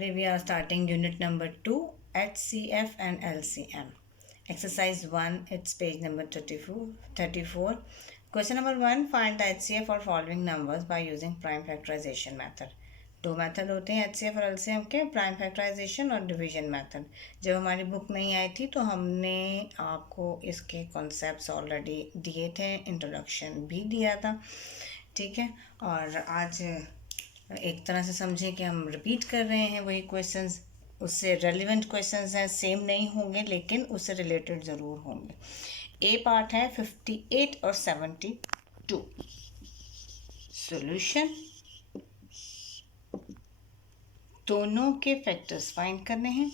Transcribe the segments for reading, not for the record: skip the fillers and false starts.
Today we are starting unit number 2, HCF and LCM. Exercise 1, it's page number 34. Question number 1, find the HCF for following numbers by using prime factorization method. दो method होते हैं HCF और LCM के, prime factorisation और division method. जब हमारी book नहीं आई थी तो हमने आपको इसके कॉन्सेप्ट्स ऑलरेडी दिए थे, इंट्रोडक्शन भी दिया था. ठीक है, और आज एक तरह से समझें कि हम रिपीट कर रहे हैं वही क्वेश्चंस. उससे रेलिवेंट क्वेश्चंस हैं, सेम नहीं होंगे लेकिन उससे रिलेटेड ज़रूर होंगे. ए पार्ट है 58 और 72. सॉल्यूशन, दोनों के फैक्टर्स फाइंड करने हैं,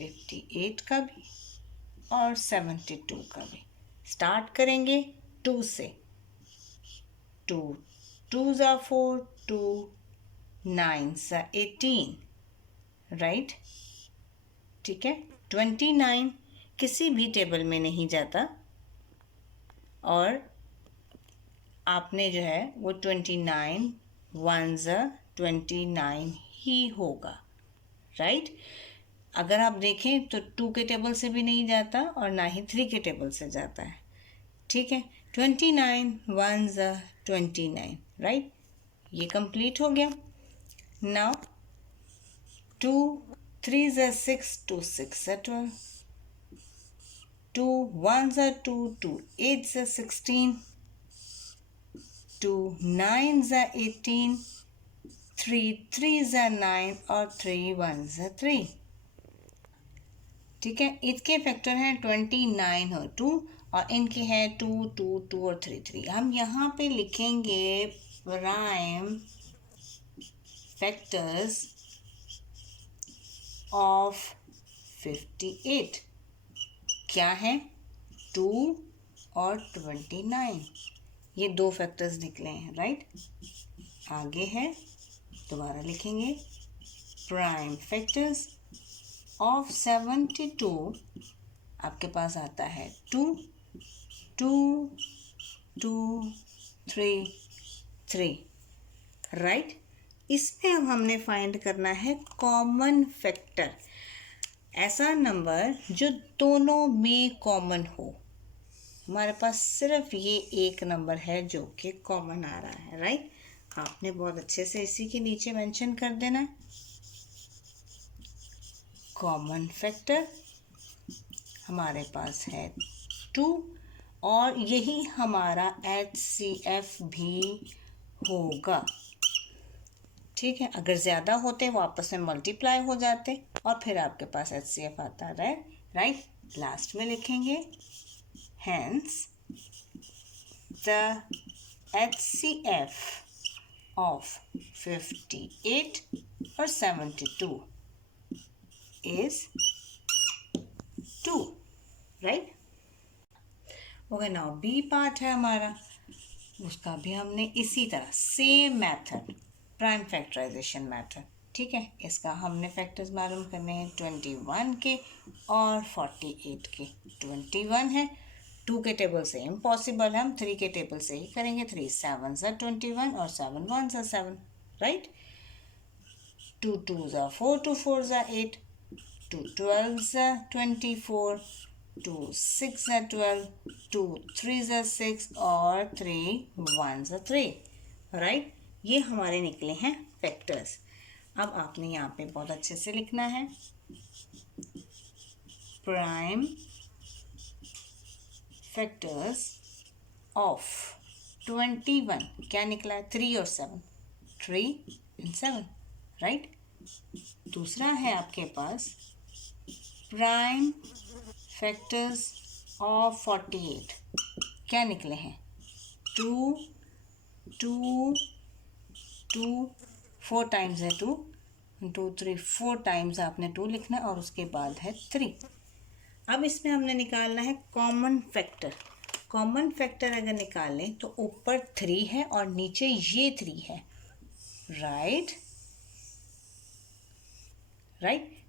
58 का भी और 72 का भी. स्टार्ट करेंगे 2 से. 2 2s are 4, 2 9s are 18, right. ठीक है, 29 किसी भी टेबल में नहीं जाता और आपने जो है वो 29 1s are 29 ही होगा, राइट. अगर आप देखें तो 2 के टेबल से भी नहीं जाता और ना ही 3 के टेबल से जाता है. ठीक है, 29 1s are 29, राइट. ये कंप्लीट हो गया. Now 2 3s are 6, 2 6s are 12, 2 1s are 2, 2 8s are 16, 2 9s are 18, 3 3s are 9 और 3 1s are 3. ठीक है, इसके फैक्टर हैं 29 और 2 और इनके हैं 2 2 2 और 3 3. हम यहाँ पे लिखेंगे प्राइम फैक्टर्स ऑफ 58. क्या है? 2 और 29. ये दो फैक्टर्स निकले हैं, राइट. आगे है, दोबारा लिखेंगे प्राइम फैक्टर्स ऑफ 72. आपके पास आता है 2 2 2 3 3, राइट. इसमें अब हमने फाइंड करना है कॉमन फैक्टर, ऐसा नंबर जो दोनों में कॉमन हो. हमारे पास सिर्फ ये एक नंबर है जो कि कॉमन आ रहा है, राइट. आपने बहुत अच्छे से इसी के नीचे मेंशन कर देना है कॉमन फैक्टर. हमारे पास है 2 और यही हमारा HCF भी होगा. ठीक है, अगर ज़्यादा होते वो आपस में मल्टीप्लाई हो जाते और फिर आपके पास HCF आता है, राइट. लास्ट में लिखेंगे हेंस द HCF ऑफ 58 और 72 is 2, right. Okay, now B part है हमारा, उसका भी हमने इसी तरह same method, prime factorisation method. ठीक है, इसका हमने फैक्टर्स मालूम करने हैं 21 के और 48 के. 21 है, 2 के टेबल से इम्पॉसिबल है, हम 3 के टेबल से ही करेंगे. 3 7s are 21 और 7 1s are 7, right. 2 2s are 4, 2 4s are 8, 2 12s are 24, 2 6 are 12, 2 3s are 6 और 3 1s are 3, राइट. ये हमारे निकले हैं फैक्टर्स. अब आपने यहाँ पे बहुत अच्छे से लिखना है प्राइम फैक्टर्स ऑफ 21. क्या निकला है? 3 और 7, 3 and 7, राइट. दूसरा है आपके पास प्राइम फैक्टर्स ऑफ 48. क्या निकले हैं? 2 2 2 4 टाइम्स है 2 2 3 4 टाइम्स आपने 2 लिखना है और उसके बाद है 3. अब इसमें हमने निकालना है कॉमन फैक्टर. कॉमन फैक्टर अगर निकालें तो ऊपर 3 है और नीचे ये 3 है, राइट.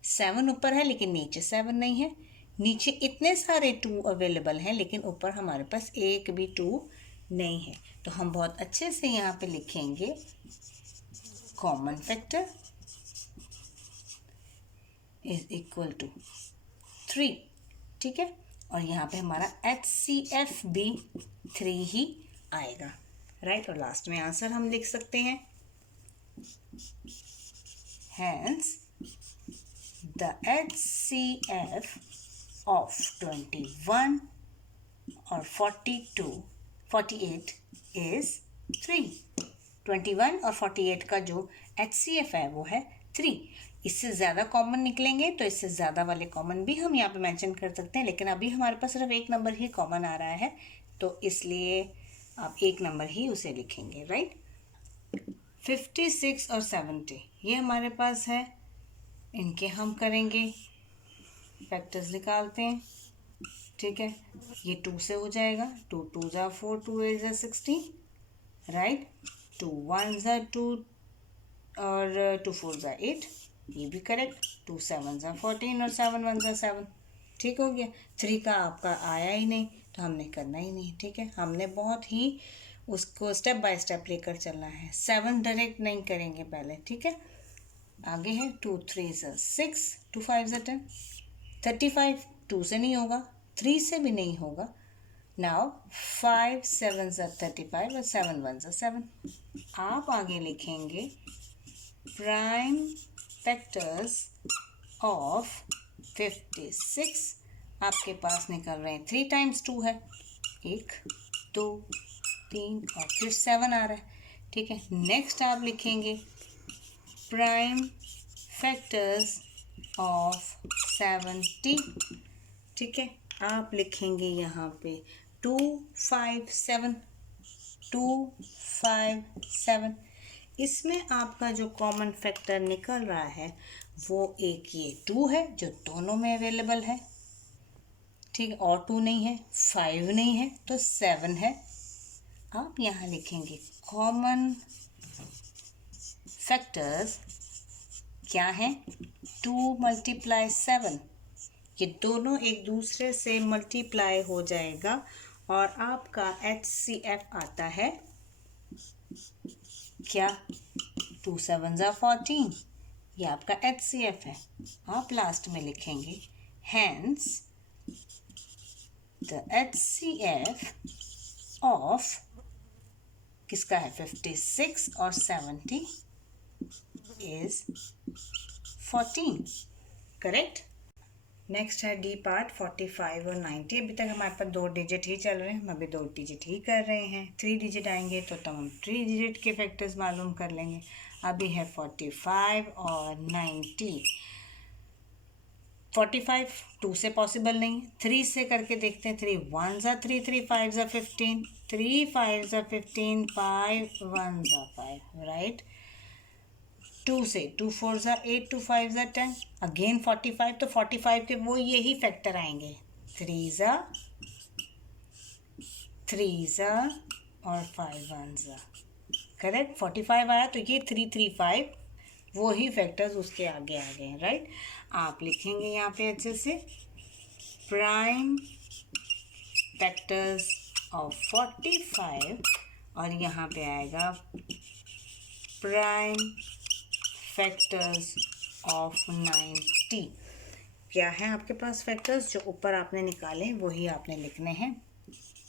7 ऊपर है लेकिन नीचे 7 नहीं है. नीचे इतने सारे 2 अवेलेबल हैं लेकिन ऊपर हमारे पास एक भी 2 नहीं है. तो हम बहुत अच्छे से यहाँ पे लिखेंगे common factor is equal to 3, ठीक है। और यहाँ पे हमारा HCF भी 3 ही आएगा, राइट। और लास्ट में आंसर हम लिख सकते हैं, हैंस द HCF of 21 और 48 is 3। 21 और 48 का जो HCF है वो है 3। इससे ज़्यादा कॉमन निकलेंगे तो इससे ज़्यादा वाले कॉमन भी हम यहाँ पे मेंशन कर सकते हैं, लेकिन अभी हमारे पास सिर्फ एक नंबर ही कॉमन आ रहा है, तो इसलिए आप एक नंबर ही उसे लिखेंगे, राइट। 56 और 70 ये हमारे पास है, इनके हम करेंगे फैक्टर्स निकालते हैं, ठीक है। ये 2 से हो जाएगा, 2 2 ज़ा 4, 2 8 ज़ा 16, राइट। 2 1 ज़ा 2 और 2 4 ज़ा 8, ये भी करेक्ट। 2 7 ज़ा 14 और 7 1 ज़ा 7, ठीक हो गया। 3 का आपका आया ही नहीं तो हमने करना ही नहीं, ठीक है। हमने बहुत ही उसको स्टेप बाय स्टेप लेकर चलना है, 7 डायरेक्ट नहीं करेंगे पहले, ठीक है। आगे है 2 3 ज़ा 6, 2 5 ज़ा 10, 35 2 से नहीं होगा, 3 से भी नहीं होगा। नाउ 5 7 ज़ा 35 और 7 1 ज़ा 7। आप आगे लिखेंगे प्राइम फैक्टर्स ऑफ 56। आपके पास निकल रहे हैं 3 टाइम्स 2 है, 1 2 3 और फिर 7 आ रहा है, ठीक है। नेक्स्ट आप लिखेंगे प्राइम फैक्टर्स ऑफ 70, ठीक है। आप लिखेंगे यहाँ पे 2 5 7, 2 5 7। इसमें आपका जो कॉमन फैक्टर निकल रहा है वो एक ये 2 है जो दोनों में अवेलेबल है, ठीक है। और 2 नहीं है, 5 नहीं है तो 7 है। आप यहाँ लिखेंगे कॉमन फैक्टर्स क्या है, 2 × 7, ये दोनों एक दूसरे से मल्टीप्लाई हो जाएगा और आपका HCF आता है क्या, 2 7 ज़ा 14, ये आपका HCF है। आप लास्ट में लिखेंगे हैंस द HCF ऑफ किसका है 56 और 70 इज 14, करेक्ट। नेक्स्ट है डी पार्ट 45 और 90। अभी तक हमारे पास 2 डिजिट ही चल रहे हैं, हम अभी 2 डिजिट ही कर रहे हैं। 3 डिजिट आएंगे तो हम 3 डिजिट के फैक्टर्स मालूम कर लेंगे। अभी है 45 और 90। 45 2 से पॉसिबल नहीं, 3 से करके देखते हैं। 3 1 ज़ा 3, 3 5 ज़ा 15, 3 5 ज़ा 15, 5 1 ज़ा 5, राइट। 2 से 2 4 ज़ा 8, 2 5 ज़ा 10, अगेन 45, तो 45 के वो यही फैक्टर आएंगे, 3 ज़ा और 5 1 ज़ा, करेक्ट। 45 आया तो ये 3 3 5 वो ही फैक्टर्स उसके आगे आ गए, राइट। आप लिखेंगे यहाँ पे अच्छे से प्राइम फैक्टर्स ऑफ 45 और यहाँ पे आएगा प्राइम फैक्टर्स ऑफ 90। क्या है आपके पास फैक्टर्स, जो ऊपर आपने निकाले वही आपने लिखने हैं,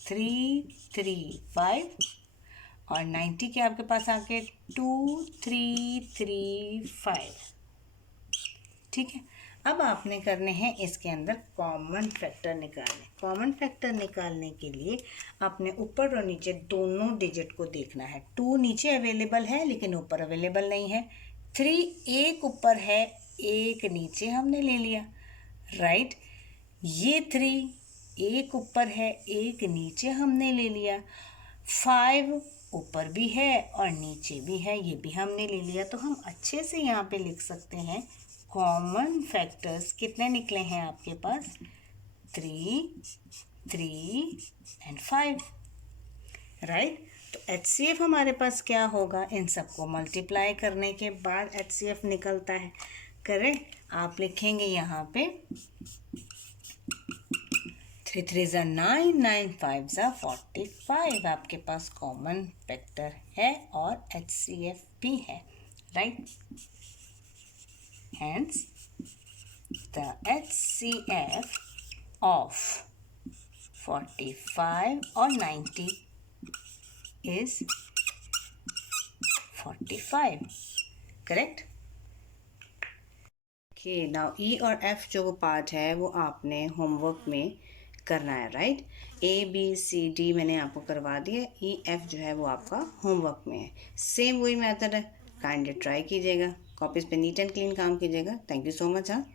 3 3 5 और 90 के आपके पास आके 2 3 3 5, ठीक है। अब आपने करने हैं इसके अंदर कॉमन फैक्टर निकालने। कॉमन फैक्टर निकालने के लिए आपने ऊपर और नीचे दोनों डिजिट को देखना है। 2 नीचे अवेलेबल है लेकिन ऊपर अवेलेबल नहीं है। 3 एक ऊपर है, एक नीचे हमने ले लिया, राइट। ये 3 एक ऊपर है, एक नीचे हमने ले लिया। 5 ऊपर भी है और नीचे भी है, ये भी हमने ले लिया। तो हम अच्छे से यहाँ पे लिख सकते हैं कॉमन फैक्टर्स कितने निकले हैं आपके पास, 3 3 एंड 5, राइट। तो HCF हमारे पास क्या होगा, इन सबको मल्टीप्लाई करने के बाद HCF निकलता है, करेक्ट। आप लिखेंगे यहाँ पे 3 3 ज़ा 9, 9 5 ज़ा 45, आपके पास कॉमन फैक्टर है और HCF भी है, right. Hence the HCF of 45 or 90 is 45. Correct? Okay, now E और F जो वो पार्ट है वो आपने होमवर्क में करना है, राइट? ABCD मैंने आपको करवा दिया, EF जो है वो आपका होमवर्क में है। सेम वही मेथड है, काइंडली ट्राई कीजिएगा, कॉपीज़ पे नीट एंड क्लीन काम कीजिएगा। Thank you so much. हाँ।